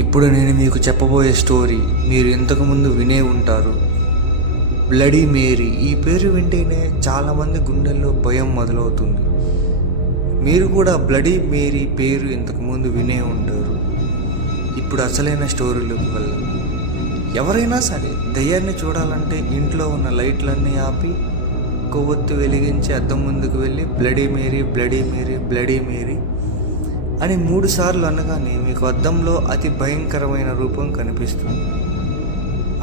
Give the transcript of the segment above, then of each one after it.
ఇప్పుడు నేను మీకు చెప్పబోయే స్టోరీ మీరు ఇంతకుముందు వినే ఉంటారు. Bloody Mary. ఈ పేరు వింటేనే చాలామంది గుండెల్లో భయం మొదలవుతుంది. మీరు కూడా బ్లడీ మేరీ పేరు ఇంతకుముందు వినే ఉంటారు. ఇప్పుడు అసలైన స్టోరీలోకి వెళ్దాం. ఎవరైనా సరే దయ్యాన్ని చూడాలంటే ఇంట్లో ఉన్న లైట్లన్నీ ఆపి కొవ్వొత్తి వెలిగించి అద్దం ముందుకు వెళ్ళి bloody Mary, bloody Mary, bloody Mary అని 3 సార్లు అనగానే మీకు అద్దంలో అతి భయంకరమైన రూపం కనిపిస్తుంది.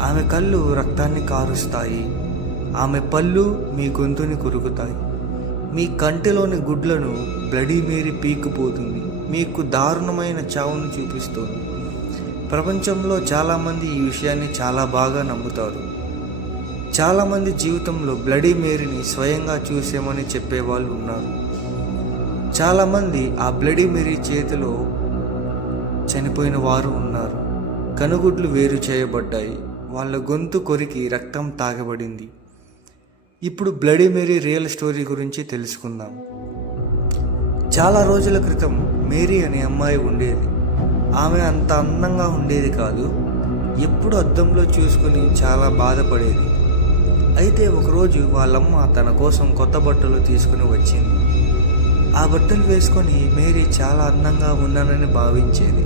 ఆమె కళ్ళు రక్తాన్ని కారుస్తాయి. ఆమె పళ్ళు మీ గొంతుని కొరుకుతాయి. మీ కంటిలోని గుడ్లను బ్లడీ మేరీ పీక్కుపోతుంది. మీకు దారుణమైన చావును చూపిస్తుంది. ప్రపంచంలో చాలామంది ఈ విషయాన్ని చాలా బాగా నమ్ముతారు. చాలామంది జీవితంలో బ్లడీ మేరీని స్వయంగా చూసామని చెప్పేవాళ్ళు ఉన్నారు. చాలామంది ఆ బ్లడీ మేరీ చేతిలో చనిపోయిన వారు ఉన్నారు. కనుగుడ్లు వేరు చేయబడ్డాయి. వాళ్ళ గొంతు కొరికి రక్తం తాగబడింది. ఇప్పుడు బ్లడీ మేరీ రియల్ స్టోరీ గురించి తెలుసుకుందాం. చాలా రోజుల క్రితం మేరీ అనే అమ్మాయి ఉండేది. ఆమె అంత అందంగా ఉండేది కాదు. ఎప్పుడు అద్దంలో చూసుకుని చాలా బాధపడేది. అయితే ఒకరోజు వాళ్ళమ్మ తన కోసం కొత్త బట్టలు తీసుకుని వచ్చింది. ఆ బట్టలు వేసుకొని మేరీ చాలా అందంగా ఉన్నానని భావించేది.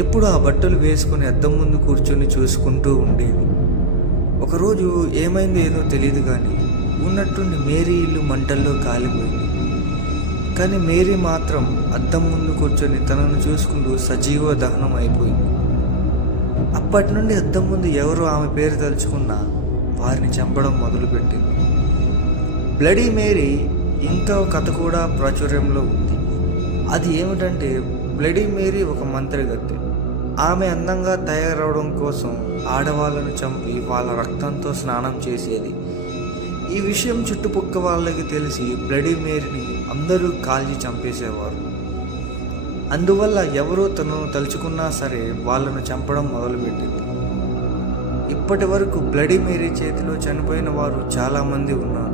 ఎప్పుడు ఆ బట్టలు వేసుకొని అద్దం ముందు కూర్చొని చూసుకుంటూ ఉండేది. ఒకరోజు ఏమైందో ఏదో తెలియదు కానీ ఉన్నట్టుండి మేరీ ఇల్లు మంటల్లో కాలిపోయింది. కానీ మేరీ మాత్రం అద్దం ముందు కూర్చొని తనను చూసుకుంటూ సజీవ దహనం అయిపోయింది. అప్పటి నుండి అద్దం ముందు ఎవరు ఆమె పేరు తలుచుకున్నా వారిని చంపడం మొదలుపెట్టింది. బ్లడీ మేరీ ఇంకా కథ కూడా ప్రాచుర్యంలో ఉంది. అది ఏమిటంటే బ్లడీ మేరీ ఒక మంత్రగత్తె. ఆమె అందంగా తయారవడం కోసం ఆడవాళ్ళను చంపి వాళ్ళ రక్తంతో స్నానం చేసేది. ఈ విషయం చుట్టుపక్క వాళ్ళకి తెలిసి బ్లడీ మేరీని అందరూ కాల్చి చంపేసేవారు. అందువల్ల ఎవరో తనను తలుచుకున్నా సరే వాళ్ళను చంపడం మొదలుపెట్టింది. ఇప్పటి వరకు బ్లడీ మేరీ చేతిలో చనిపోయిన వారు చాలామంది ఉన్నారు.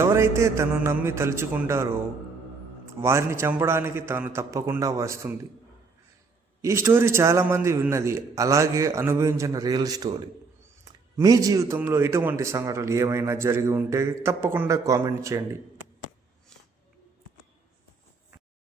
ఎవరైతే తను నమ్మి తలుచుకుంటారో వారిని చంపడానికి తాను తప్పకుండా వస్తుంది. ఈ స్టోరీ చాలామంది విన్నది, అలాగే అనుభవించిన రియల్ స్టోరీ. మీ జీవితంలో ఇటువంటి సంఘటనలు ఏమైనా జరిగి ఉంటే తప్పకుండా కామెంట్ చేయండి.